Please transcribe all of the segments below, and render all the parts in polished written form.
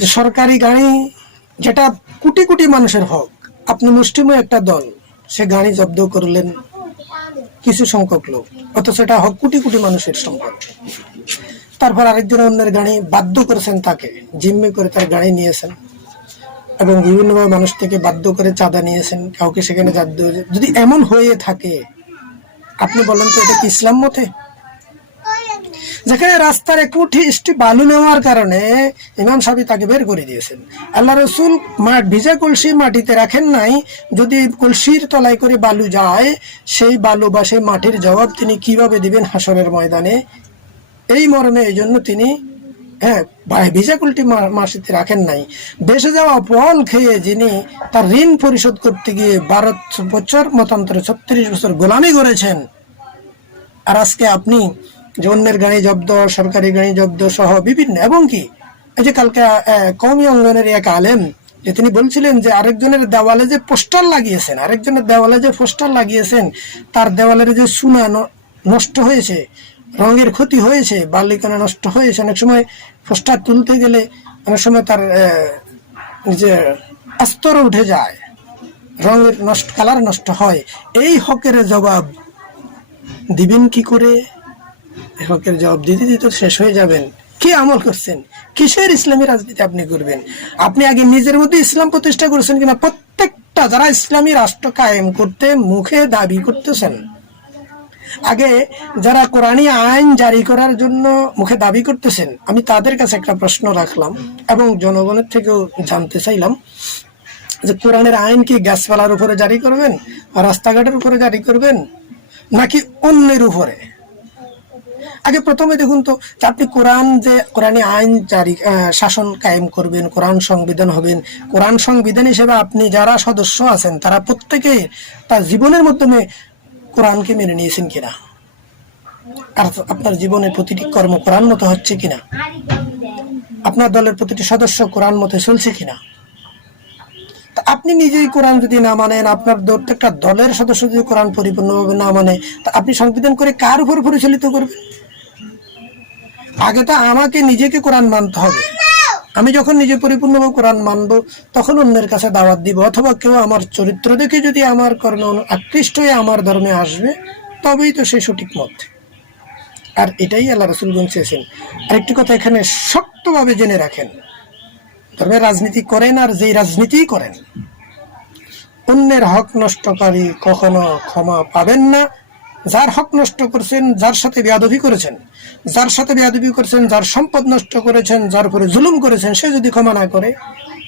যে সরকারি গাড়ি যেটা কোটি কোটি মানুষের হক, আপনি মুষ্টিমেয় একটা দল সে গাড়ি জব্দ করলেন কিছু সংখ্যক লোক, অথচ এটা হক কোটি কোটি মানুষের সম্পদ। তারপর আরেকজন অন্যের গাড়ি বাধ্য করেছেন, তাকে জিম্মি করে তার গাড়ি নিয়েছেন এবং বিভিন্নভাবে মানুষ থেকে বাধ্য করে চাঁদা নিয়েছেন, কাউকে সেখানে যদি এমন হয়ে থাকে, আপনি বলেন তো এটা কি ইসলাম মতে? যেখানে রাস্তার 1 মুঠি বালু নেওয়ার কারণে ইমাম সাহেব তাকে বের করে দিয়েছেন। আল্লাহ রসুল ভিজা কলসি মাটিতে রাখেন নাই, যদি কলসির তলায় করে বালু যায়, সেই বালু বা সেই মাটির জবাব তিনি কিভাবে দিবেন হাসরের ময়দানে, এই মর্মে এই জন্য তিনি ভিজা কলটি মাটিতে রাখেন নাই। বেসে যাওয়া ফল খেয়ে যিনি তার ঋণ পরিশোধ করতে গিয়ে 12 বছর মতান্তরে 36 বছর গোলামি করেছেন, আর আজকে আপনি যে অন্যের গাড়ি জব্দ, সরকারি গাড়ি জব্দ সহ বিভিন্ন, এবং কি এই যে কালকে কওমি অঙ্গনের এক আলেম যে তিনি বলছিলেন যে আরেকজনের দেওয়ালে যে পোস্টার লাগিয়েছেন, তার দেওয়ালের যে চুনা নষ্ট হয়েছে, রঙের ক্ষতি হয়েছে, বালিকণা নষ্ট হয়েছে, অনেক সময় পোস্টার তুলতে গেলে অনেক সময় তার যে আস্তর উঠে যায়, রঙের কালার নষ্ট হয়। এই হকের জবাব দিবেন কি করে? হকের জবাব দিতে দিতে শেষ হয়ে যাবেন। কি আমল করছেন? কিসের ইসলামী রাজনীতি আপনি করবেন? আপনি আগে নিজের মধ্যে ইসলাম প্রতিষ্ঠা করেছেন কিনা? প্রত্যেকটা যারা ইসলামী রাষ্ট্র কায়েম করতে মুখে দাবি করতেছেন, আগে যারা কোরআনী আইন জারি করার জন্য মুখে দাবি করতেছেন, আমি তাদের কাছে একটা প্রশ্ন রাখলাম এবং জনগণের থেকেও জানতে চাইলাম যে কোরআনের আইন কি গাছপালার উপরে জারি করবেন, রাস্তাঘাটের উপরে জারি করবেন, নাকি অন্যের উপরে? আগে প্রথমে দেখুন তো, আপনি কোরআনী আইন জারি শাসন কায়েম করবেন, কোরআন সংবিধান হবেন, কোরআন সংবিধান হিসেবে আপনি যারা সদস্য আছেন তারা প্রত্যেকে তার জীবনের মাধ্যমে কোরআনকে মেনে নিয়েছেন কিনা, আর আপনার জীবনের প্রতিটি কর্ম কোরআন মতো হচ্ছে কিনা, আপনার দলের প্রতিটি সদস্য কোরআন মতো চলছে কিনা। আপনি নিজেই কোরআন যদি না মানেন, আপনার প্রত্যেকটা দলের সদস্য যদি কোরআন পরিপূর্ণভাবে না মানে, তা আপনি সংবিধান করে কার উপর পরিচালিত করবেন? আগে তো আমাকে নিজেকে কোরআন মানতে হবে। আমি যখন নিজে পরিপূর্ণভাবে কোরআন মানব, তখন অন্যের কাছে দাওয়াত দিব, অথবা কেউ আমার চরিত্র দেখে যদি আমার কর্মে আকৃষ্ট হয়ে আমার ধর্মে আসবে, তবেই তো সেই সঠিক মত। আর এটাই আল্লাহ রাসূলগণ চেয়েছেন। আরেকটি কথা এখানে শক্তভাবে জেনে রাখেন, ধর্মের রাজনীতি করেন আর যেই রাজনীতি করেন, অন্যের হক নষ্টকারী কখনো ক্ষমা পাবেন না। যার হক নষ্ট করছেন, যার সাথে বেয়াদবি করেছেন, যার সম্পদ নষ্ট করেছেন, যার উপরে জুলুম করেছেন, সে যদি ক্ষমা না করে,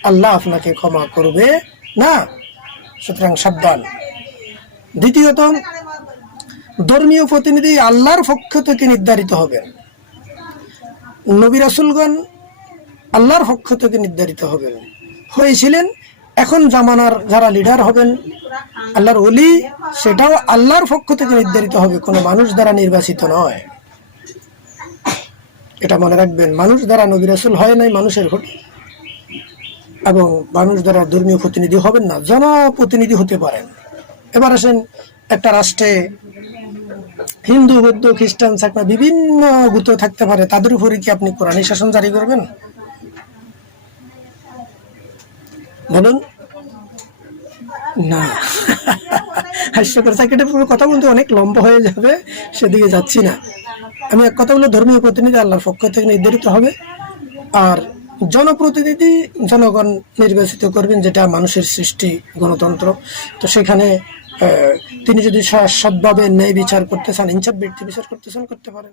আল্লাহ আপনাকে ক্ষমা করবে না। সুতরাং সাবধান। দ্বিতীয়ত, ধর্মীয় প্রতিনিধি আল্লাহর পক্ষ থেকে নির্ধারিত হবেন। নবী রাসূলগণ আল্লাহর পক্ষ থেকে নির্ধারিত হয়েছিলেন। এখন জামানার যারা লিডার হবেন, আল্লাহর ওলি, সেটাও আল্লাহর পক্ষ থেকে নির্ধারিত হবে, কোনো মানুষ দ্বারা নির্বাচিত নয়। এটা মনে রাখবেন। মানুষ দ্বারা নবী রাসূল হয় নাই, মানুষের ভোটে, এবং মানুষ দ্বারা ধর্মীয় প্রতিনিধি হবেন না, জনপ্রতিনিধি হতে পারেন। এবার আসেন, একটা রাষ্ট্রে হিন্দু, বৌদ্ধ, খ্রিস্টান, চাকমা বিভিন্ন গুতো থাকতে পারে, তাদের উপরে কি আপনি কোরআনী শাসন জারি করবেন? বলুন না। হাস্যকর। চাকরিটার পুরো কথা বলতে অনেক লম্বা হয়ে যাবে, সেদিকে যাচ্ছি না। আমি এক কথা বলে, ধর্মীয় প্রতিনিধি আল্লাহর পক্ষ থেকে নির্ধারিত হবে, আর জনপ্রতিনিধি জনগণ নির্বাচিত করবেন, যেটা মানুষের সৃষ্টি গণতন্ত্র। তো সেখানে তিনি যদি সৎভাবে ন্যায় বিচার করতে চান, ইনসাফ ব্যক্তি বিচার করতে চান, করতে পারেন।